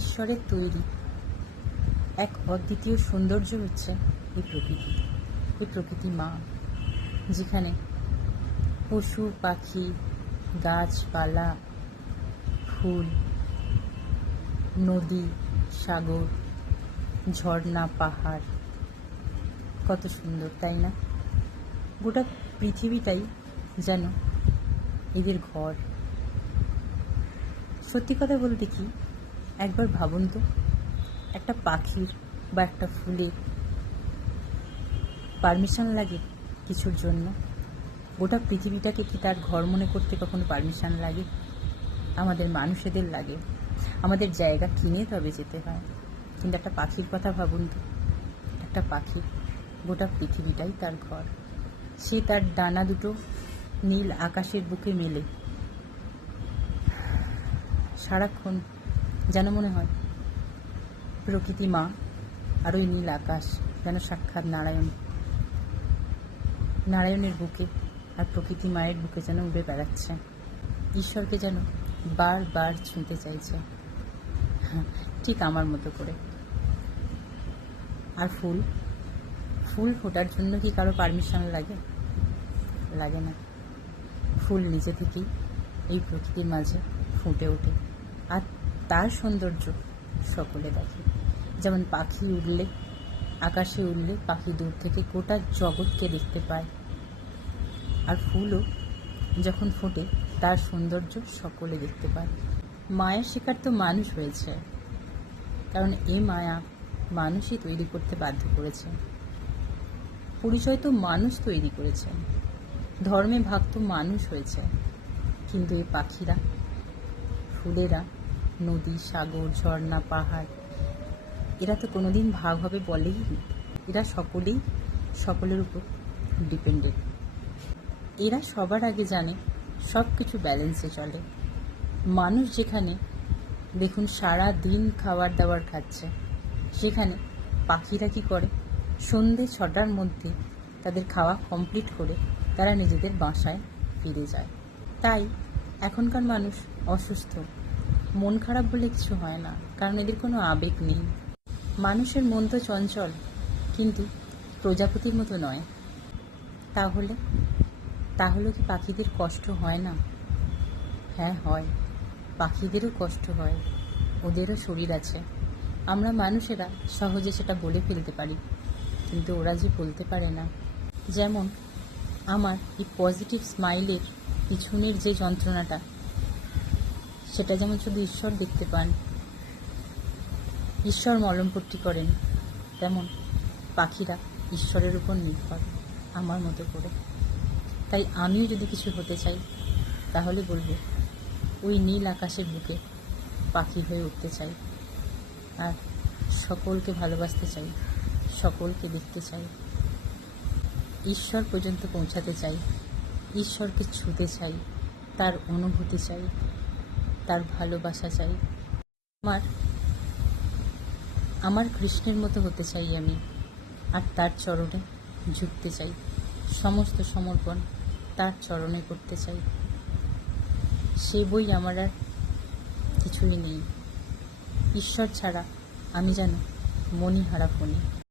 ঈশ্বরের তৈরি এক অদ্বিতীয় সৌন্দর্য হচ্ছে এই প্রকৃতি মা, যেখানে পশু পাখি, গাছপালা, ফুল, নদী, সাগর, ঝর্ণা, পাহাড়, কত সুন্দর, তাই না? গোটা পৃথিবীটাই যেন এদের ঘর। সত্যি কথা বলতে কি, একবার ভাবুন তো, একটা পাখির বা একটা ফুলের পারমিশন লাগে কিছুর জন্য? গোটা পৃথিবীটাকে কি তার ঘর মনে করতে কখনো পারমিশন লাগে? আমাদের মানুষেদের লাগে, আমাদের জায়গা কিনে তবে যেতে হয়। কিন্তু একটা পাখির কথা ভাবুন তো, একটা পাখি গোটা পৃথিবীটাই তার ঘর। সে তার ডানা দুটো নীল আকাশের বুকে মেলে সারাক্ষণ যেন মনে হয় প্রকৃতি মা আর ওই নীল আকাশ যেন সাক্ষাৎ নারায়ণের বুকে, আর প্রকৃতি মায়ের বুকে যেন উড়ে বেড়াচ্ছে, ঈশ্বরকে যেন বারবার ছুঁতে চাইছে, ঠিক আমার মতো করে। আর ফুল ফোটার জন্য কি কারো পারমিশন লাগে? লাগে না। ফুল নিজে থেকেই এই প্রকৃতির মাঝে ফুটে ওঠে, আর তার সৌন্দর্য সকলে দেখে। যেমন পাখি উড়লে, আকাশে উড়লে পাখি দূর থেকে গোটা জগৎকে দেখতে পায়, আর ফুলও যখন ফোটে তার সৌন্দর্য সকলে দেখতে পায়। মায়ের শিকার তো মানুষ হয়েছে, কারণ এই মায়া মানুষই তৈরি করতে বাধ্য করেছে। পরিচয় তো মানুষ তৈরি করেছে, ধর্মে ভাগ তো মানুষ হয়েছে। কিন্তু এই পাখিরা, ফুলেরা, নদী, সাগর, ঝর্ণা, পাহাড়, এরা তো কোনোদিন ভাগ হবে বলেই নি। এরা সকলেই সকলের উপর ডিপেন্ডেন্ট। এরা সবার আগে জানে সব কিছু ব্যালেন্সে চলে। মানুষ যেখানে দেখুন সারা দিন খাবার দাবার খাচ্ছে, সেখানে পাখিরা কি করে, সন্ধে 6টার মধ্যে তাদের খাওয়া কমপ্লিট করে তারা নিজেদের বাসায় ফিরে যায়। তাই এখনকার মানুষ অসুস্থ, মন খারাপ বলে কিছু হয় না, কারণ এদের কোনো আবেগ নেই। মানুষের মন তো চঞ্চল, কিন্তু প্রজাপতির মতো নয়। তাহলে কি পাখিদের কষ্ট হয় না? হ্যাঁ হয়, পাখিদেরও কষ্ট হয়, ওদেরও শরীর আছে। আমরা মানুষেরা সহজে সেটা বলে ফেলতে পারি, কিন্তু ওরা যে বলতে পারে না। যেমন আমার এই পজিটিভ স্মাইলের পিছনের যে যন্ত্রণাটা, সেটা যেমন শুধু ঈশ্বর দেখতে পান, ঈশ্বর মলমপট্টি করেন, তেমন পাখিরা ঈশ্বরের উপর নির্ভর আমার মতো করে। তাই আমিও যদি কিছু হতে চাই, তাহলে বলবো ওই নীল আকাশের বুকে পাখি হয়ে উঠতে চাই, আর সকলকে ভালোবাসতে চাই, সকলকে দেখতে চাই, ঈশ্বর পর্যন্ত পৌঁছাতে চাই, ঈশ্বরকে ছুঁতে চাই, তার অনুভূতি চাই, তার ভালোবাসা চাই। আমার কৃষ্ণের মতো হতে চাই আমি, আর তার চরণে ঝুঁকতে চাই, সমস্ত সমর্পণ তার চরণে করতে চাই। সে বই আমার আর কিছুই নেই। ঈশ্বর ছাড়া আমি যেন মণিহারা ফণি।